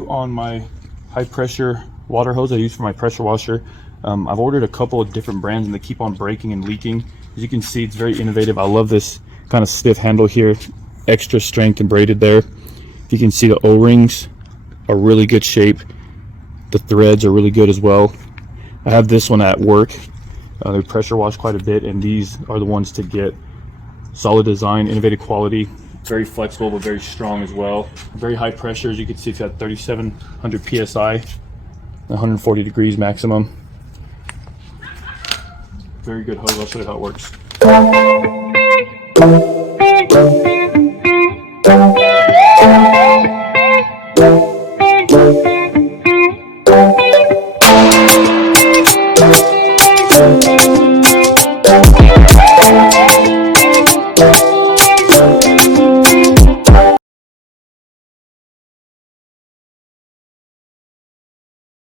review on my high pressure water hose I use for my pressure washer. I've ordered a couple of different brands and they keep on breaking and leaking. As you can see, it's very innovative. I love this kind of stiff handle here, extra strength and braided there. If you can see, the O-rings are really good shape. The threads are really good as well. I have this one at work. They pressure wash quite a bit, and these are the ones to get. Solid design, innovative quality, very flexible but very strong as well. Very high pressure. As you can see, it's got 3700 psi, 140 degrees maximum. Very good hose. I'll show you how it works.